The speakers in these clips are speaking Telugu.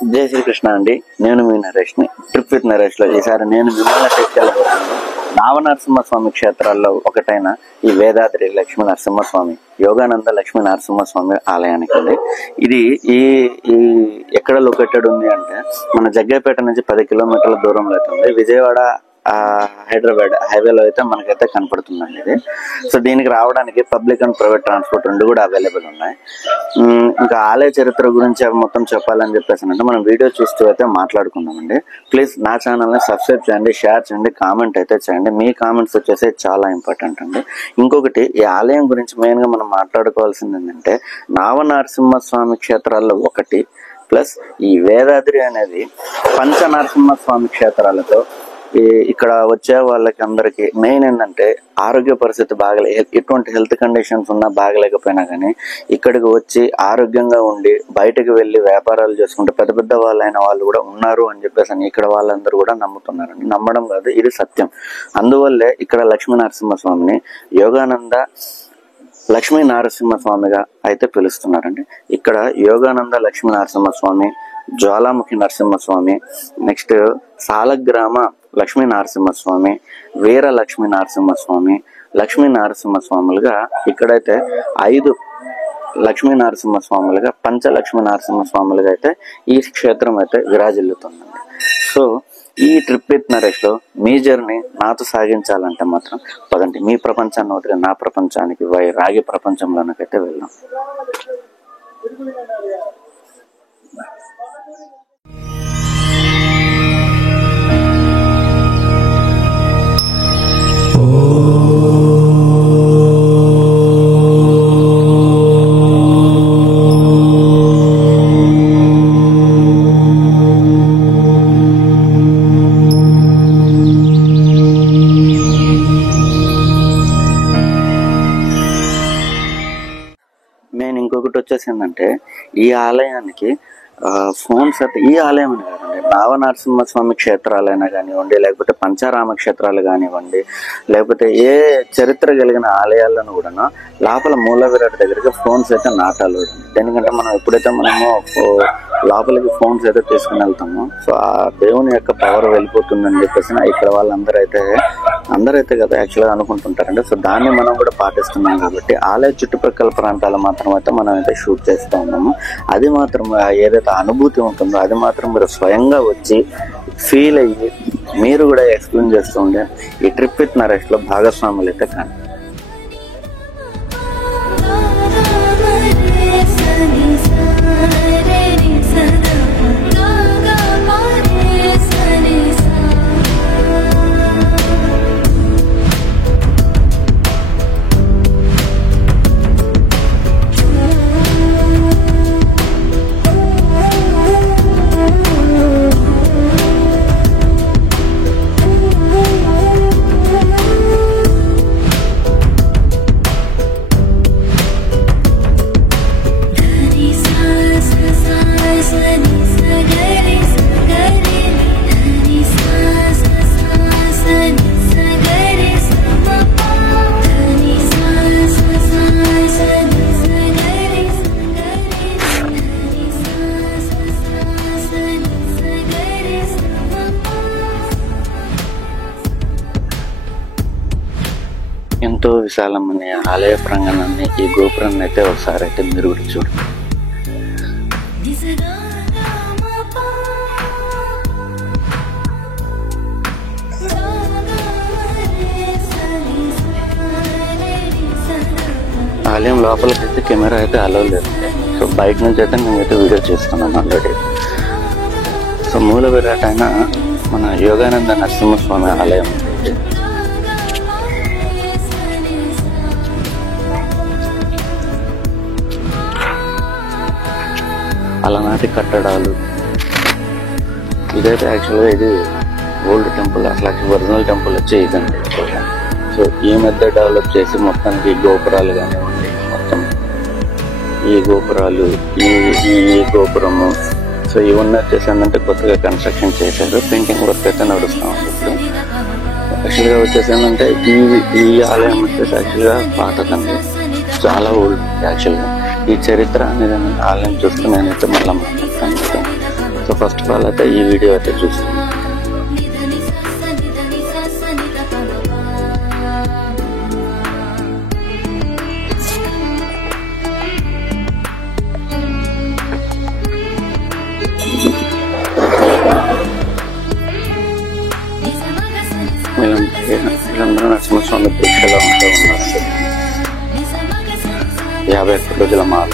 జై శ్రీకృష్ణ అండి. నేను మీ నరేష్ని. ట్రిప్ విత్ నరేష్ లో ఈసారి నేను మిమ్మల్ని తీసుకెళ్ళబోతున్నాను నావనరసింహస్వామి క్షేత్రాల్లో ఒకటైన ఈ వేదాద్రి లక్ష్మీ నరసింహస్వామి యోగానంద లక్ష్మీ నరసింహస్వామి ఆలయానికి అండి. ఇది ఈ ఈ ఎక్కడ లొకేటెడ్ ఉంది అంటే మన జగ్గైపేట నుంచి 10 కిలోమీటర్ల దూరంలో అయితే ఉంది. విజయవాడ హైదరాబాద్ హైవేలో అయితే మనకైతే కనపడుతుందండి ఇది. సో దీనికి రావడానికి పబ్లిక్ అండ్ ప్రైవేట్ ట్రాన్స్పోర్ట్ రెండు కూడా అవైలబుల్ ఉన్నాయి. ఇంకా ఆలయ చరిత్ర గురించి మొత్తం చెప్పాలని చెప్పేసి అంటే మనం వీడియో చూస్తూ అయితే మాట్లాడుకుందామండి. ప్లీజ్ నా ఛానల్ని సబ్స్క్రైబ్ చేయండి, షేర్ చేయండి, కామెంట్ అయితే చేయండి. మీ కామెంట్స్ వచ్చేసి చాలా ఇంపార్టెంట్ అండి. ఇంకొకటి, ఈ ఆలయం గురించి మెయిన్గా మనం మాట్లాడుకోవాల్సింది ఏంటంటే నావనరసింహస్వామి క్షేత్రాల్లో ఒకటి ప్లస్ ఈ వేదాద్రి అనేది పంచనరసింహస్వామి క్షేత్రాలతో ఇక్కడ వచ్చే వాళ్ళకి అందరికి మెయిన్ ఏంటంటే ఆరోగ్య పరిస్థితి ఎటువంటి హెల్త్ కండిషన్స్ ఉన్నా బాగలేకపోయినా కానీ ఇక్కడికి వచ్చి ఆరోగ్యంగా ఉండి బయటకు వెళ్ళి వ్యాపారాలు చేసుకుంటే పెద్ద పెద్ద వాళ్ళైన వాళ్ళు కూడా ఉన్నారు అని చెప్పేసి ఇక్కడ వాళ్ళందరూ కూడా నమ్ముతున్నారండి. నమ్మడం కాదు, ఇది సత్యం. అందువల్లే ఇక్కడ లక్ష్మీ నరసింహస్వామిని యోగానంద లక్ష్మీ నరసింహస్వామిగా అయితే పిలుస్తున్నారండి. ఇక్కడ యోగానంద లక్ష్మీ నరసింహస్వామి, జ్వాలాముఖి నరసింహస్వామి, నెక్స్ట్ సాలగ్రామ లక్ష్మీ నరసింహస్వామి, వీర లక్ష్మీ నరసింహస్వామి, లక్ష్మీ నరసింహస్వాములుగా ఇక్కడైతే 5 లక్ష్మీ నరసింహస్వాములుగా పంచలక్ష్మీ నరసింహస్వాములుగా అయితే ఈ క్షేత్రం అయితే విరాజిల్లుతుందండి. సో ఈ ట్రిప్ విత్ నరేష్ లో మీ జర్నీ నాతో సాగించాలంటే మాత్రం పదండి, మీ ప్రపంచాన్ని వదిలి నా ప్రపంచానికి రాగి ప్రపంచంలోనకైతే వెళ్దాం. నేను ఇంకొకటి వచ్చేసిందంటే ఈ ఆలయానికి ఫోన్స్ అయితే ఈ ఆలయం అని కాదండి, నావనరసింహస్వామి క్షేత్రాలైనా కానివ్వండి, లేకపోతే పంచారామ క్షేత్రాలు కానివ్వండి, లేకపోతే ఏ చరిత్ర కలిగిన ఆలయాలను కూడా లోపల మూల విరాట్ దగ్గరికి ఫోన్స్ అయితే నాటాలి. ఎందుకంటే మనం ఎప్పుడైతే మనము లోపలికి ఫోన్స్ అయితే తీసుకుని వెళ్తామో సో ఆ దేవుని యొక్క పవర్ వెళ్ళిపోతుందని చెప్పేసి ఇక్కడ అందరైతే కదా యాక్చువల్గా అనుకుంటుంటారండి. సో దాన్ని మనం కూడా పాటిస్తున్నాం కాబట్టి ఆలయ చుట్టుపక్కల ప్రాంతాలు మాత్రం అయితే మనం అయితే షూట్ చేస్తూ ఉన్నాము. అది మాత్రం ఏదైతే అనుభూతి ఉంటుందో అది మాత్రం మీరు స్వయంగా వచ్చి ఫీల్ అయ్యి మీరు కూడా ఎక్స్ప్లెయిన్ చేస్తూ ఉండే ఈ ట్రిప్ విత్ నరేష్ లో భాగస్వాములు అయితే కానీ. ఎంతో విశాలమైన ఆలయ ప్రాంగణాన్ని, ఈ గోపురాన్ని అయితే ఒకసారి అయితే మీరు కూడా చూడండి. ఆలయం లోపలికి అయితే కెమెరా అయితే అలౌ లేదు. సో బయట నుంచి అయితే నేనైతే వీడియో చేస్తున్నాను ఆల్రెడీ. సో మూల విరాట్ అయిన మన యోగానంద నరసింహస్వామి ఆలయం ఉంది. అలనాటి కట్టడాలు, ఇదైతే యాక్చువల్గా ఇది ఓల్డ్ టెంపుల్, అసలు ఒరిజినల్ టెంపుల్ వచ్చి ఇదండి. సో ఈ మధ్య డెవలప్ చేసి మొత్తానికి గోపురాలు కానివ్వండి, మొత్తం ఈ గోపురాలు ఈ గోపురము సో ఇవన్నీ వచ్చేసిందంటే కొత్తగా కన్స్ట్రక్షన్ చేశారు. పెయింటింగ్ వర్క్ అయితే నడుస్తూ ఉంటుంది. యాక్చువల్గా వచ్చేసిందంటే ఈ ఆలయం వచ్చేసి యాక్చువల్గా పాతదండి, చాలా ఓల్డ్ యాక్చువల్గా. ఈ చరిత్ర అనేది ఆలయం చూస్తూ నేనైతే మళ్ళీ మాట్లాడతాను. సో ఫస్ట్ ఆఫ్ ఆల్ అయితే ఈ వీడియో అయితే చూస్తాను. వీళ్ళందరూ నరసింహస్వామి దీక్షలో ఉంటూ ఉన్నారు. 51 రోజుల మాల.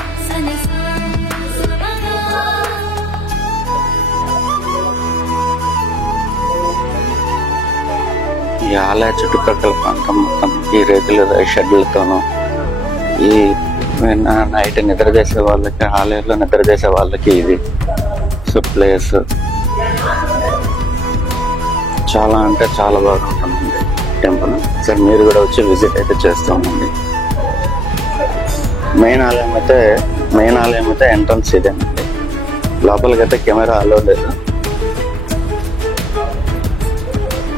ఈ ఆలయ చుట్టుపక్కల ప్రాంతం మొత్తం ఈ రేకుల షెడ్లతోనూ, ఈ నైట్ నిద్ర చేసే వాళ్ళకి, ఆలయంలో నిద్ర చేసే వాళ్ళకి ఇది సో ప్లేస్ చాలా అంటే చాలా బాగా ఉంటుందండి టెంపుల్. సరే మీరు కూడా వచ్చి విజిట్ అయితే చేస్తూ ఉండండి. మెయిన్ ఆలయం అయితే ఎంట్రన్స్ ఇదేనండి. లోపలికి అయితే కెమెరా అలో లేదు.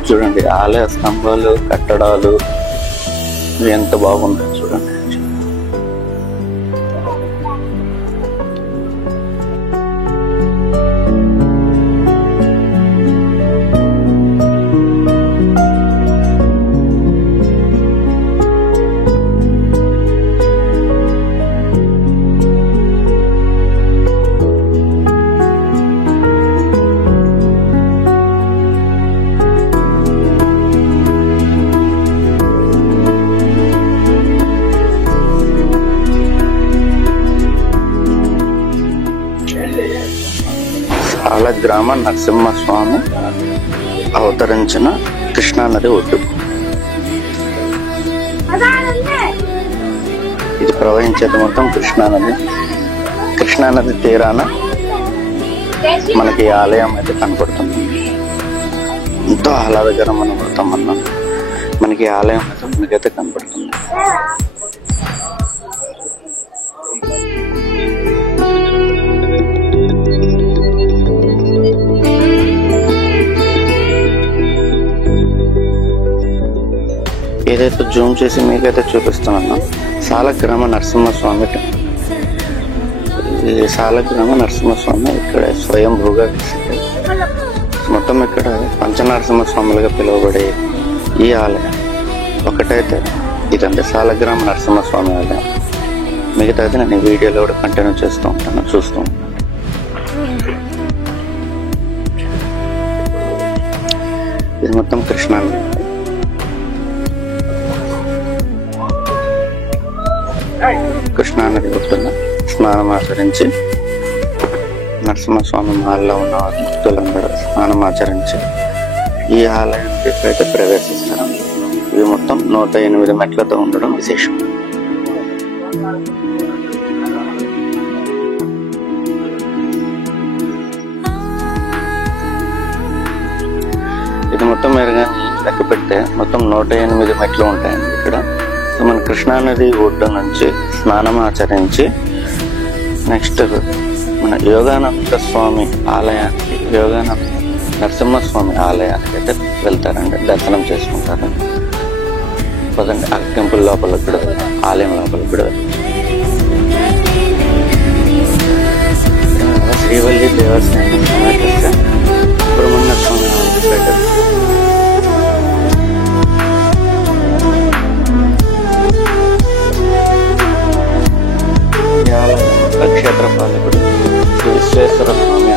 చూడండి ఆలయ స్తంభాలు, కట్టడాలు ఎంత బాగున్నాయి చూడండి. గ్రామ నరసింహస్వామి అవతరించిన కృష్ణానది ఒడ్డు. ఇది ప్రవహించేది మొత్తం కృష్ణానది తీరాన మనకి ఈ ఆలయం అయితే కనపడుతుంది. ఎంతో ఆహ్లాదకరమైన వాతావరణం మనకి ఈ ఆలయం అయితే మనకైతే కనపడుతుంది. ఏదైతే జూమ్ చేసి మీకైతే చూపిస్తున్నాను సాలగ్రామ నరసింహస్వామి. ఈ సాలగ్రామ నరసింహస్వామి ఇక్కడ స్వయంభూగా మొత్తం ఇక్కడ పంచనరసింహస్వాములుగా పిలువబడే ఈ ఆలయం ఒకటైతే ఇదంటే సాలగ్రామ నరసింహస్వామి ఆలయం. మిగతాది నేను ఈ వీడియోలో కూడా కంటిన్యూ చేస్తూ ఉంటాను, చూస్తూ ఉంటాను. ఇది మొత్తం కృష్ణానది ఒడ్డున స్నానం ఆచరించి నరసింహస్వామి మాల్లో ఉన్న భక్తులందరూ స్నానం ఆచరించి ఈ ఆలయానికి అయితే ప్రవేశిస్తారు. ఇవి మొత్తం 108 మెట్లతో ఉండడం విశేషం. ఇది మొత్తం మెరుగా లెక్క పెడితే మొత్తం 108 మెట్లు ఉంటాయండి ఇక్కడ. మన కృష్ణానది ఒడ్డు నుంచి స్నానం ఆచరించి నెక్స్ట్ మన యోగానంద స్వామి ఆలయానికి, యోగానంద నరసింహస్వామి ఆలయానికి అయితే వెళ్తారండి, దర్శనం చేసుకుంటారు. పదండి ఆ టెంపుల్ లోపలికి కూడా, ఆలయం లోపలికి కూడా శ్రీవల్లి దేవస్థానం సుబ్రహ్మణ్య స్వామి క్షేత్రపాలకుడు శ్రీ విశ్వేశ్వర స్వామి.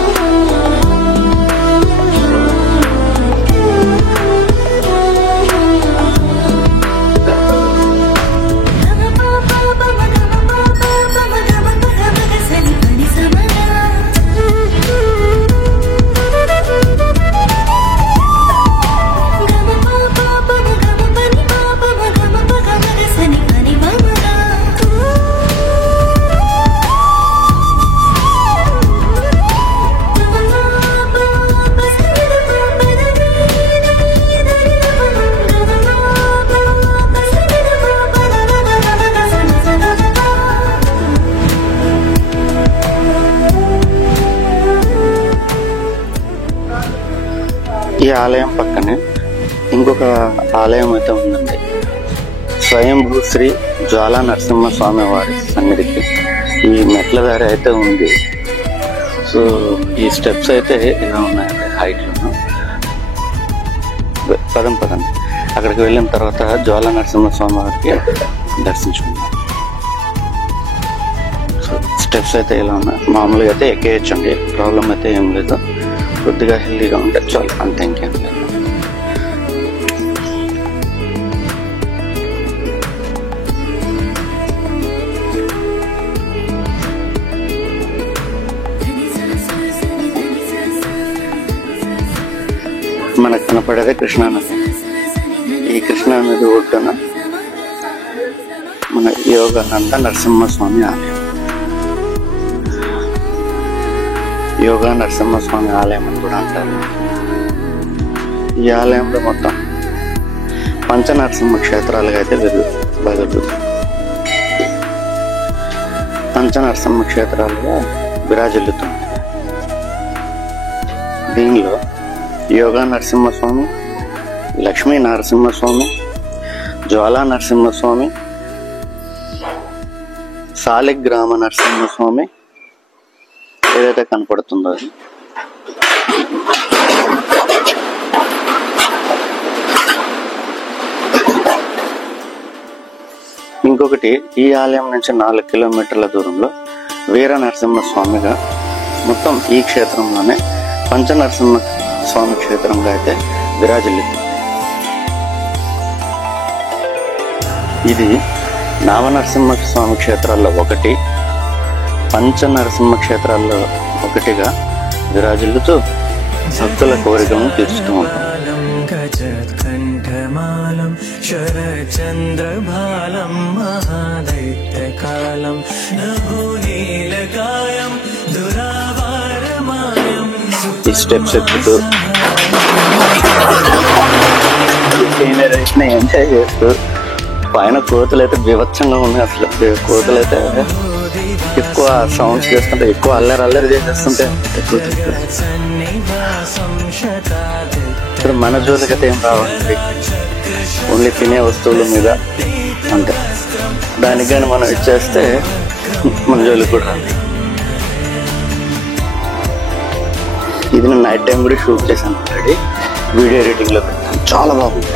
ఈ ఆలయం పక్కనే ఇంకొక ఆలయం అయితే ఉందండి. స్వయంభూ శ్రీ జ్వాలా నరసింహస్వామి వారి సన్నిధికి ఈ మెట్ల దారి అయితే ఉంది. సో ఈ స్టెప్స్ అయితే ఇలా ఉన్నాయండి హైట్లో. పదండి అక్కడికి వెళ్ళిన తర్వాత జ్వాలా నరసింహస్వామి వారికి దర్శించుకున్నాం. సో స్టెప్స్ అయితే ఇలా ఉన్నాయి. మామూలుగా అయితే ఎక్కేయచ్చండి, ప్రాబ్లం అయితే ఏం లేదు. కొద్దిగా హెల్దీగా ఉంటే చాలు, అంతే, ఇంకేం లేదు. మనకు కనపడేదే కృష్ణానది. ఈ కృష్ణానది ఒడ్డున మన యోగానంద నరసింహస్వామి ఆలయం. యోగా నరసింహస్వామి ఆలయం అని కూడా అంటారు. ఈ ఆలయంలో మొత్తం పంచనరసింహ క్షేత్రాలుగా అయితే వెలుగుతుంది. పంచనరసింహ క్షేత్రాలుగా విరాజిల్లుతుంది. దీనిలో యోగా నరసింహస్వామి, లక్ష్మీ నరసింహస్వామి, జ్వాలా నరసింహస్వామి, సాలిగ్రామ నరసింహస్వామి ఏదైతే కనపడుతుందో అది. ఇంకొకటి, ఈ ఆలయం నుంచి 4 కిలోమీటర్ల దూరంలో వీర నరసింహస్వామిగా మొత్తం ఈ క్షేత్రంలోనే పంచనరసింహ స్వామి క్షేత్రంగా అయితే విరాజిల్లుతుంది. ఇది నవనరసింహ స్వామి క్షేత్రాల్లో ఒకటి, పంచనరసింహ క్షేత్రాల్లో ఒకటిగా విరాజిల్లుతూ భక్తుల కోరికలను తీర్చుతూ ఉంటుంది. ఈ స్టెప్స్ ఎక్కుతూ ఎంజాయ్ చేస్తూ, పైన కోతులు అయితే బీభత్సంగా ఉన్నాయి. అసలు కోతులు అయితే ఎక్కువ సౌండ్స్ చేస్తుంటే, ఎక్కువ అల్లరి చేసేస్తుంటే ఇప్పుడు మన జోలికైతే ఏం రావాలి, ఓన్లీ తినే వస్తువుల మీద అంతే. దానికి కానీ మనం ఇచ్చేస్తే మన జోలికి కూడా రాదు. ఇది నేను నైట్ టైం కూడా షూట్ చేశాను ఆల్రెడీ, వీడియో ఎడిటింగ్లో పెట్టాను. చాలా బాగుంది.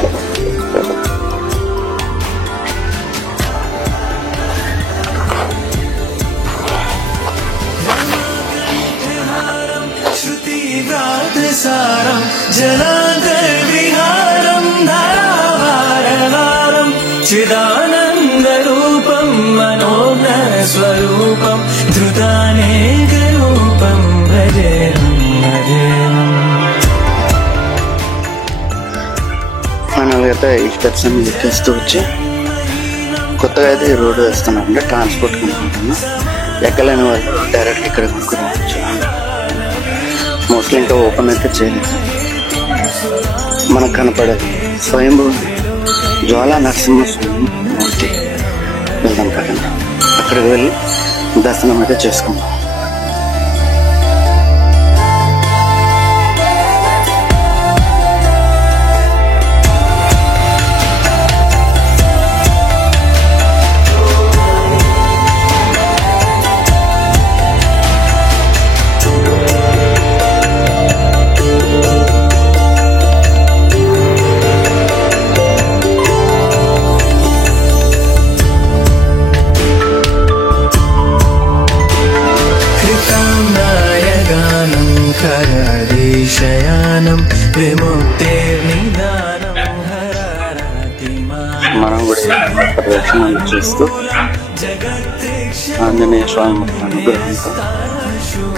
చిదానంద రూపం మనోహర స్వరూపం ధృతానేక రూపం భజేహం భజేహం. ఫైనల్గా అయితే ఈ స్టెప్స్ అన్ని ఎక్కేస్తూ వచ్చి కొత్తగా అయితే ఈ రోడ్డు వేస్తున్నారంటే ట్రాన్స్పోర్ట్ కనుకుంటున్నా. ఎక్కలేని వాళ్ళు డైరెక్ట్ ఇక్కడ కొనుక్కోవచ్చు. మోస్ట్లీ ఇంకా ఓపెన్ అయితే చేయలేదు. మనకు కనపడేది స్వయంభూ జ్వాలా నరసింహస్వామి మూర్తి. వెళ్దాం పక్కన, అక్కడికి వెళ్ళి దర్శనం అయితే చేసుకుందాం. మనం కూడా ప్రదక్షిణలు చేస్తూ ఆంజనేయ స్వామి అనుగ్రహంతో,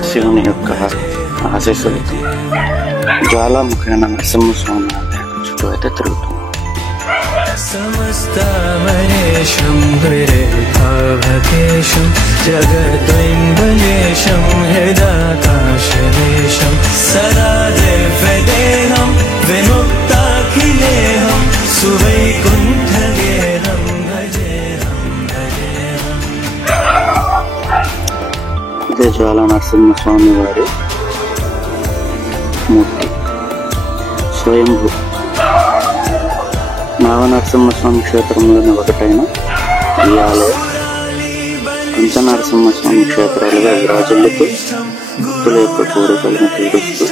శివుని యొక్క ఆశీస్సులతో జ్వాలాముఖైన నరసింహస్వామి చుట్టూ అయితే తిరుగుతుంది. సమస్తమనేశం హృదయభావకేశం జగద్వైంబలేశం హృదాకాశదేశం సదా దివ్యదేహం విముక్తాఖిలేహం సువైకుంఠగేహం భజేహం భజేహం. ఇదే జ్వాలా నరసింహస్వామి వారి మూర్తి, స్వయంభూ నవనరసింహస్వామి క్షేత్రంలోని ఒకటైన ఈ ఆలయం పంచనరసింహస్వామి క్షేత్రాలుగా విరాజిల్లుతూ భక్తుల యొక్క కోరికలను తీరుస్తూ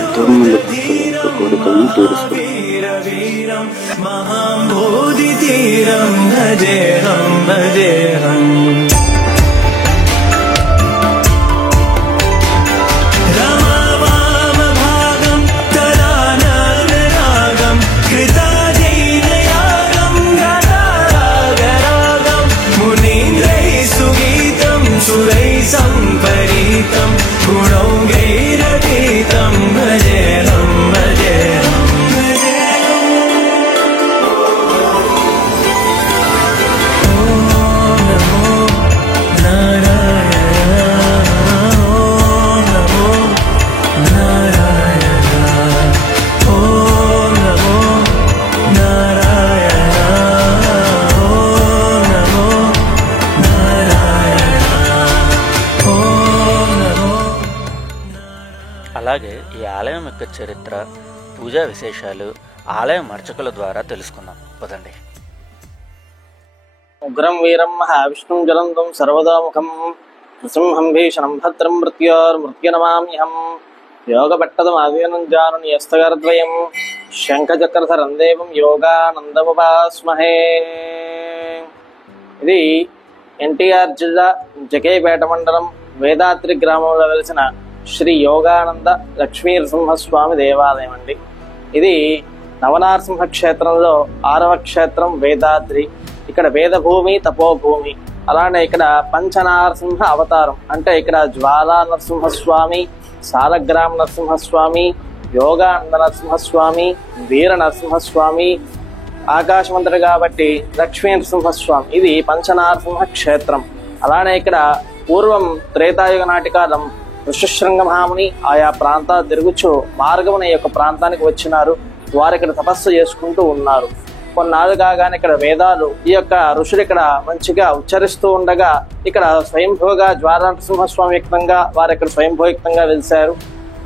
ఎంతోమంది భక్తుల యొక్క కోరికలను తీరుస్తూ మహాబోధి తీరం భజేహం భజేహం సంపరీతం గుణౌగైరతీతం భజేహం భజేహం భజేహం ఓం నమో నారాయణ ఓం నమో నారాయణ ఓం నమో నారాయణ ఓం నమో అలాగే ఈ ఆలయం యొక్క చరిత్ర, పూజా విశేషాలు ఆలయం అర్చకుల ద్వారా తెలుసుకుందాం. పదండి. ఉగ్రం వీరం మహావిష్ణుం జ్వలంతం సర్వతోముఖం నృసింహం భీషణం భద్రం మృత్యుర్మృత్యునమామ్యహం యోగపట్టదమాదీనం జానునియస్తగరద్వయం శంఖచక్రధరం దేవం యోగానందముపాస్మహే. ఇది ఎన్టీఆర్ జిల్లా జకేపేట మండలం వేదాద్రి గ్రామంలో వెలిసిన శ్రీ యోగానంద లక్ష్మీ నరసింహస్వామి దేవాలయం అండి. ఇది నవనారసింహ క్షేత్రంలో 6వ క్షేత్రం వేదాద్రి. ఇక్కడ వేదభూమి, తపోభూమి. అలానే ఇక్కడ పంచనారసింహ అవతారం అంటే ఇక్కడ జ్వాలా నరసింహస్వామి, సాలగ్రామ నరసింహస్వామి, యోగానంద నరసింహస్వామి, వీర నరసింహస్వామి, ఆకాశమంతుడు కాబట్టి లక్ష్మీ నరసింహస్వామి. ఇది పంచనారసింహ క్షేత్రం. అలానే ఇక్కడ పూర్వం త్రేతాయుగ నాటికాలం ఋషశృంగ మహాముని ఆయా ప్రాంతాలు తిరుగుచు మార్గమున ఈ యొక్క ప్రాంతానికి వచ్చినారు. వారు ఇక్కడ తపస్సు చేసుకుంటూ ఉన్నారు. కొన్నాళ్ళు కాగానే ఇక్కడ వేదాలు ఈ యొక్క ఋషులు ఇక్కడ మంచిగా ఉచ్చరిస్తూ ఉండగా ఇక్కడ స్వయంభూగా జ్వాలా నరసింహస్వామి యుక్తంగా వారు ఇక్కడ స్వయంభూయుక్తంగా వెలిశారు.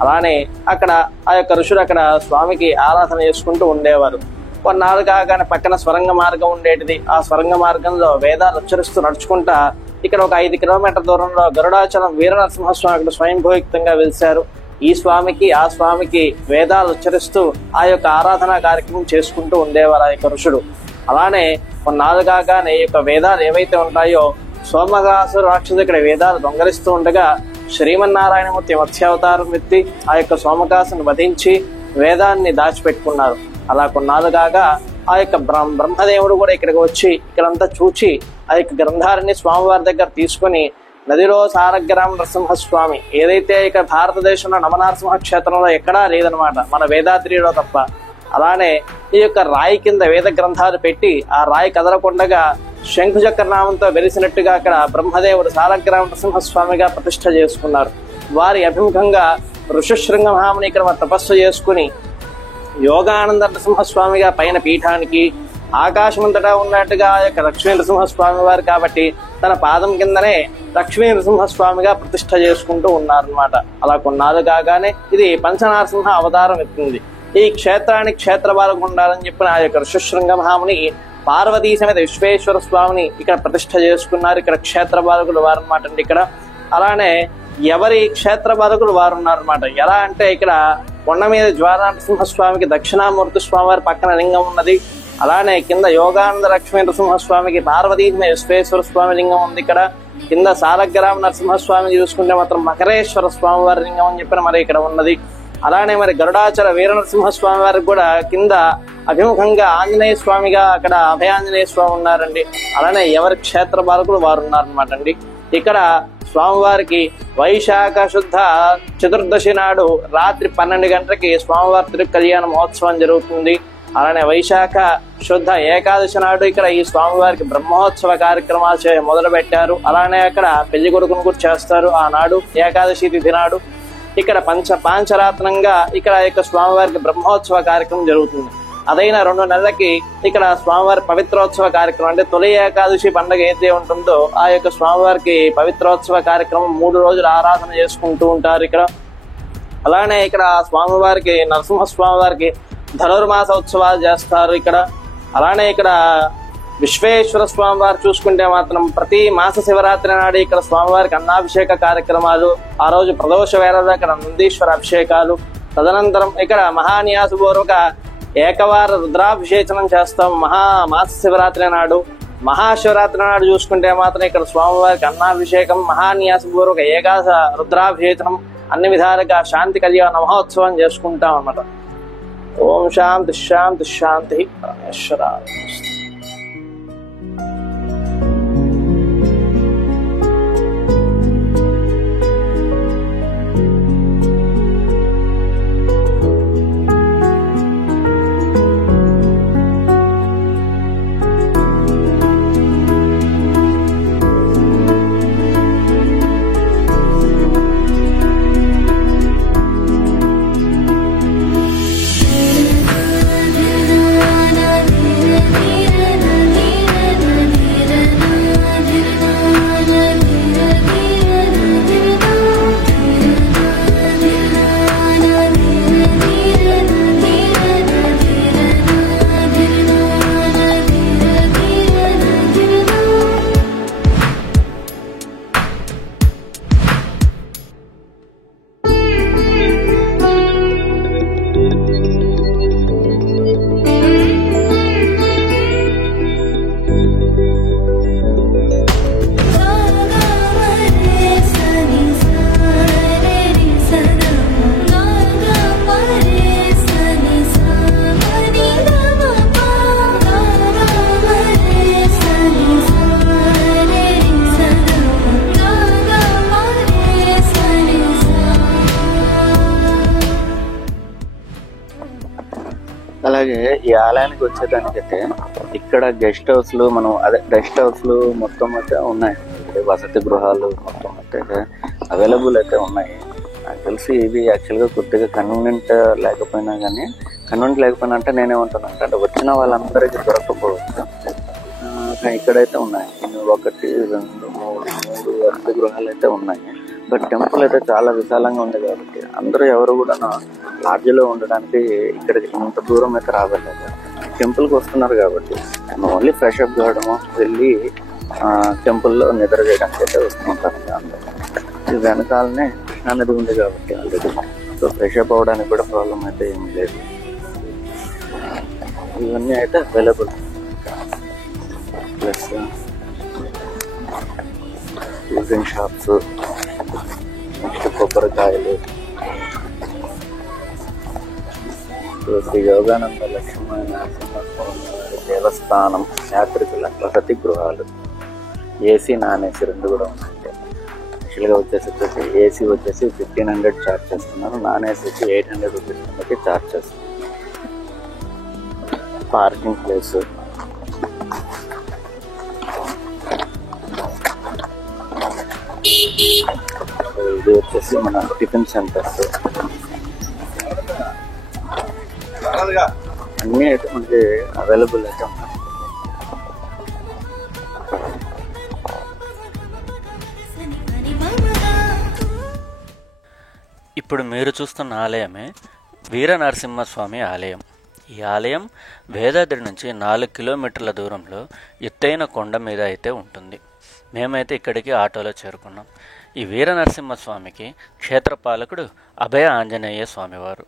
అలానే అక్కడ ఆ యొక్క ఋషులు అక్కడ స్వామికి ఆరాధన చేసుకుంటూ ఉండేవారు. కొన్నాళ్ళు కాగానే పక్కన స్వరంగ మార్గం ఉండేటిది. ఆ స్వరంగ మార్గంలో వేదాలు ఉచ్చరిస్తూ నడుచుకుంటా ఇక్కడ ఒక 5 కిలోమీటర్ల దూరంలో గరుడాచలం వీర నరసింహస్వామి ఇక్కడ స్వయంభూయుక్తంగా వెలిశారు. ఈ స్వామికి ఆ స్వామికి వేదాలు ఉచ్చరిస్తూ ఆ యొక్క ఆరాధనా కార్యక్రమం చేసుకుంటూ ఉండేవారు ఆ యొక్క ఋషుడు. అలానే కొన్నాళ్ళు కాగానే ఈ యొక్క వేదాలు ఏవైతే ఉంటాయో సోమగాసురు రాక్షసు ఇక్కడ వేదాలు దొంగలిస్తూ ఉండగా శ్రీమన్నారాయణమూర్తి మత్స్యావతారం ఎత్తి ఆ యొక్క సోమకాసును వధించి వేదాన్ని దాచిపెట్టుకున్నారు. అలా కొన్నాళ్ళు కాగా ఆ యొక్క బ్రహ్మదేవుడు కూడా ఇక్కడికి వచ్చి ఇక్కడంతా చూచి ఆ యొక్క గ్రంథాలని స్వామివారి దగ్గర తీసుకుని నదిలో సాలగ్రామ నరసింహస్వామి ఏదైతే ఇక భారతదేశంలో నవనారసింహ క్షేత్రంలో ఎక్కడా లేదనమాట, మన వేదాద్రిలో తప్ప. అలానే ఈ యొక్క రాయి కింద వేద గ్రంథాలు పెట్టి ఆ రాయి కదలకుండగా శంఖుచక్ర నామంతో వెలిసినట్టుగా అక్కడ బ్రహ్మదేవుడు సాలగ్రామ నరసింహస్వామిగా ప్రతిష్ఠ చేసుకున్నారు. వారి అభిముఖంగా ఋషశృంగ మహాముని ఇక్కడ తపస్సు చేసుకుని యోగానంద నరసింహస్వామిగా పైన పీఠానికి ఆకాశమంతటా ఉన్నట్టుగా ఆ యొక్క లక్ష్మీ నరసింహస్వామి వారు కాబట్టి తన పాదం కిందనే లక్ష్మీ నరసింహస్వామిగా ప్రతిష్ఠ చేసుకుంటూ ఉన్నారనమాట. అలా కొన్నాళ్ళు కాగానే ఇది పంచనారసింహ అవతారం ఎత్తింది. ఈ క్షేత్రానికి క్షేత్రపాలకుడు ఉండాలని చెప్పిన ఆ యొక్క ఋషశృంగ మహాముని పార్వతీ సమేత విశ్వేశ్వర స్వామిని ఇక్కడ ప్రతిష్ఠ చేసుకున్నారు. ఇక్కడ క్షేత్రపాలకులు వారు అనమాట అండి ఇక్కడ. అలానే ఎవరి క్షేత్రపాలకులు వారు ఉన్నారనమాట. ఎలా అంటే ఇక్కడ కొండ మీద జ్వాలా నరసింహస్వామికి దక్షిణామూర్తి స్వామి వారి పక్కన లింగం ఉన్నది. అలానే కింద యోగానంద లక్ష్మీ నరసింహస్వామికి పార్వతీ విశ్వేశ్వర స్వామి లింగం ఉంది. ఇక్కడ కింద సాలగ్రామ నరసింహస్వామి చూసుకుంటే మాత్రం మకరేశ్వర స్వామి వారి లింగం అని చెప్పిన మరి ఇక్కడ ఉన్నది. అలానే మరి గరుడాచల వీర నరసింహస్వామి వారికి కూడా కింద అభిముఖంగా ఆంజనేయ స్వామిగా అక్కడ అభయాంజనేయ స్వామి ఉన్నారండి. అలానే ఎవరి క్షేత్ర బాలకులు వారు ఉన్నారనమాట అండి. ఇక్కడ స్వామివారికి వైశాఖ శుద్ధ చతుర్దశి నాడు రాత్రి 12 గంటలకి స్వామివారి తిరుకల్యాణ మహోత్సవం జరుగుతుంది. అలానే వైశాఖ శుద్ధ ఏకాదశి నాడు ఇక్కడ ఈ స్వామివారికి బ్రహ్మోత్సవ కార్యక్రమాలు మొదలు పెట్టారు. అలానే అక్కడ పెళ్లి కొడుకును కూడా చేస్తారు ఆనాడు ఏకాదశి తిథి నాడు. ఇక్కడ పాంచరాత్నంగా ఇక్కడ యొక్క స్వామివారికి బ్రహ్మోత్సవ కార్యక్రమం జరుగుతుంది. అదైనా 2 నెలలకి ఇక్కడ స్వామివారి పవిత్రోత్సవ కార్యక్రమం అంటే తొలి ఏకాదశి పండుగ ఏదైతే ఉంటుందో ఆ యొక్క స్వామివారికి పవిత్రోత్సవ కార్యక్రమం 3 రోజులు ఆరాధన చేసుకుంటూ ఉంటారు ఇక్కడ. అలానే ఇక్కడ స్వామివారికి నరసింహస్వామి వారికి ధనుర్మాస ఉత్సవాలు చేస్తారు ఇక్కడ. అలానే ఇక్కడ విశ్వేశ్వర స్వామి వారు చూసుకుంటే మాత్రం ప్రతి మాస శివరాత్రి నాడు ఇక్కడ స్వామివారికి అన్నాభిషేక కార్యక్రమాలు, ఆ రోజు ప్రదోష వేళ ఇక్కడ నందీశ్వర అభిషేకాలు, తదనంతరం ఇక్కడ మహాన్యాసపూర్వక ఏకవార రుద్రాభిషేచనం చేస్తాం మాస శివరాత్రి నాడు. మహాశివరాత్రి నాడు చూసుకుంటే మాత్రం ఇక్కడ స్వామివారికి అన్నాభిషేకం, మహాన్యాసపూర్వక ఏకాదశ రుద్రాభిషేచనం, అన్ని విధాలుగా శాంతి కళ్యాణ మహోత్సవం చేసుకుంటాం అన్నమాట. ఓం శాంతి శాంతి శాంతి పరమేశ్వర. అలాగే ఈ ఆలయానికి వచ్చేదానికైతే ఇక్కడ గెస్ట్ హౌస్లు గెస్ట్ హౌస్లు మొత్తం అయితే ఉన్నాయి, వసతి గృహాలు మొత్తం అయితే అవైలబుల్ అయితే ఉన్నాయి. నాకు తెలిసి ఇవి యాక్చువల్గా కొద్దిగా కన్వీనియంట్ లేకపోయినా అంటే నేనేమంటానంటే అంటే వచ్చిన వాళ్ళందరికీ దొరకకపోవచ్చు. ఇక్కడైతే ఉన్నాయి 1, 2, 3 వసతి గృహాలు అయితే ఉన్నాయి. బట్ టెంపుల్ అయితే చాలా విశాలంగా ఉంది కాబట్టి అందరూ ఎవరు కూడా లాడ్జ్లో ఉండడానికి ఇక్కడికి ఇంత దూరం అయితే రాగలేదు. టెంపుల్కి వస్తున్నారు కాబట్టి ఓన్లీ ఫ్రెష్ అప్ కావడము, వెళ్ళి టెంపుల్లో నిద్ర చేయడానికి అయితే వస్తుంటారు అందరూ. ఇది వెనకాలనే కృష్ణానది ఉంది కాబట్టి ఆల్రెడీ, సో ఫ్రెష్ అప్ అవ్వడానికి కూడా ప్రాబ్లం అయితే ఏం లేదు. ఇవన్నీ అయితే available. Plus tiffin shops, next కొబ్బరికాయలు, శ్రీ యోగానంద లక్ష్మీ నరసింహస్వామి దేవస్థానం, యాత్రికుల వసతి గృహాలు, ఏసీ నాన్ ఏసీ 2 కూడా ఉన్నాయి. యాక్చువల్గా వచ్చేసి ఏసీ వచ్చేసి 1500 ఛార్జ్ చేస్తున్నారు, నాన్ ఏసీ వచ్చి 800 రూపీస్ బట్టి ఛార్జ్ చేస్తున్నారు. పార్కింగ్ ప్లేస్, ఇది వచ్చేసి మన టిఫిన్ సెంటర్స్ అన్నీ అయితే మనకి అవైలబుల్ అయితే ఉన్నాయి. ఇప్పుడు మీరు చూస్తున్న ఆలయమే వీర నరసింహస్వామి ఆలయం. ఈ ఆలయం వేదాద్రి నుంచి 4 కిలోమీటర్ల దూరంలో ఎత్తైన కొండ మీద అయితే ఉంటుంది. మేమైతే ఇక్కడికి ఆటోలో చేరుకున్నాం. ఈ వీర నరసింహస్వామికి క్షేత్రపాలకుడు అభయ ఆంజనేయ స్వామివారు.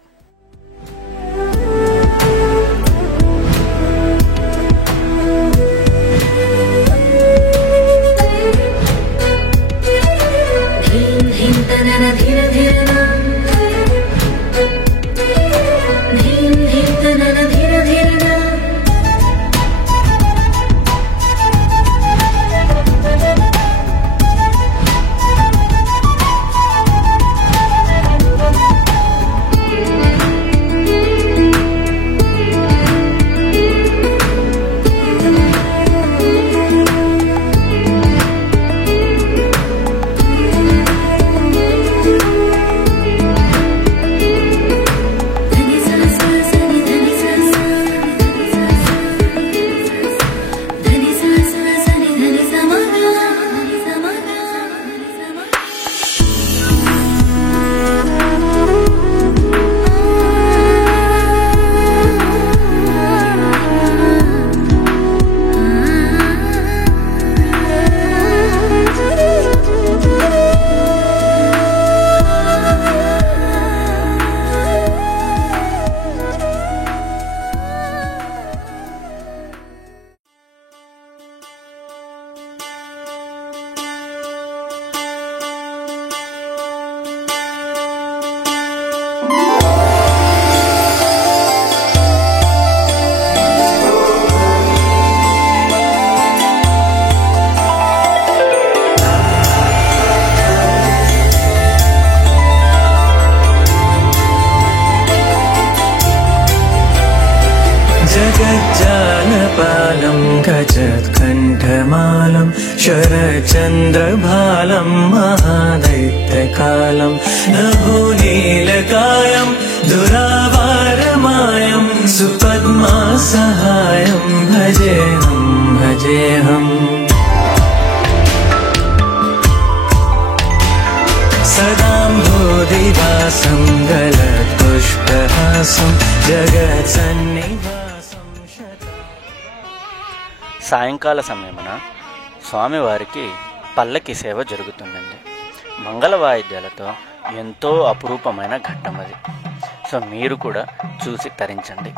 महादैत्यकालं नभो नीलकायं दुरावारमायं सुपद्मासहायं भजेऽहं भजेऽहम् सदाम्भोधिवासं गलत्पुष्पहासं जगत्सन्निवासं సాయంకాల సమయమున స్వామివారికి పల్లకి సేవ జరుగుతుందండి. మంగళ వాయిద్యాలతో ఎంతో అపురూపమైన ఘట్టం అది. సో మీరు కూడా చూసి తరించండి.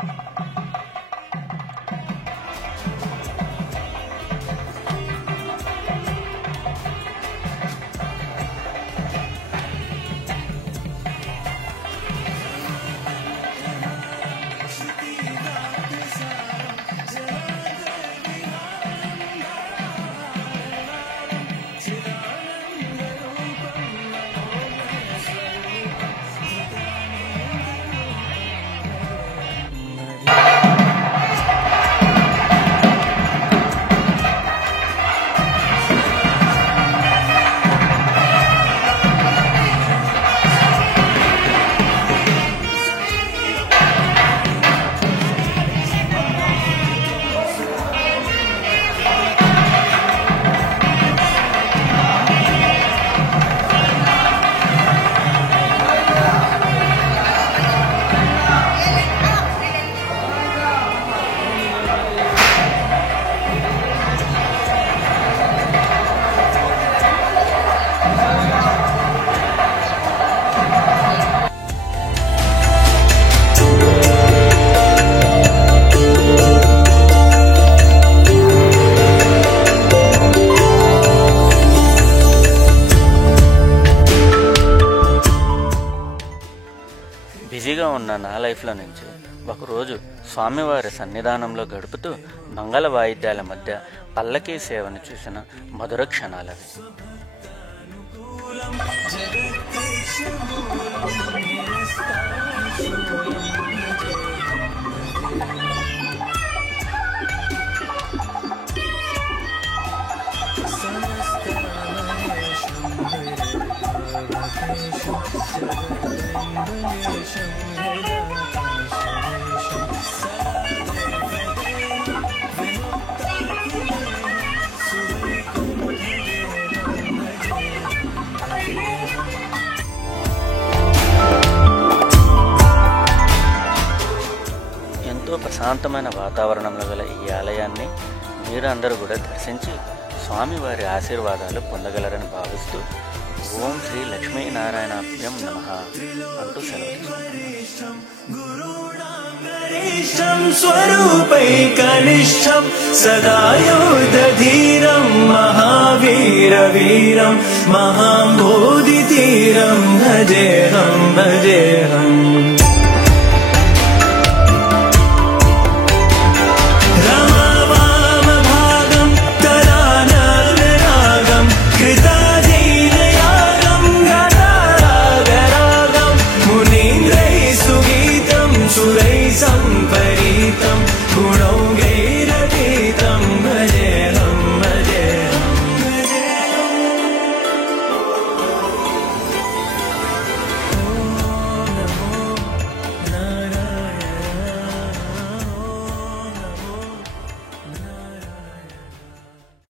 బిజీగా ఉన్న నా లైఫ్లో నుంచి ఒకరోజు స్వామివారి సన్నిధానంలో గడుపుతూ మంగళ వాయిద్యాల మధ్య పల్లకీ సేవను చూసిన మధుర క్షణాలవి. ఎంతో ప్రశాంతమైన వాతావరణంలో గల ఈ ఆలయాన్ని మీరు అందరూ కూడా దర్శించి స్వామివారి ఆశీర్వాదాలు పొందగలరని భావిస్తూ ఓం శ్రీ లక్ష్మీనారాయణాభ్యం నమః అంటూ సెలవు తీసుకుంటున్నాను. స్వరూపైకనిష్టం సదాయోధీరం మహావీరవీరం మహాబోధితీరం భజేహం భజేహం. రమవామభాగం తదానరాగం కృతాధీనయాగం గతారాగరాగం మునీంద్రైః సుగీతం సురై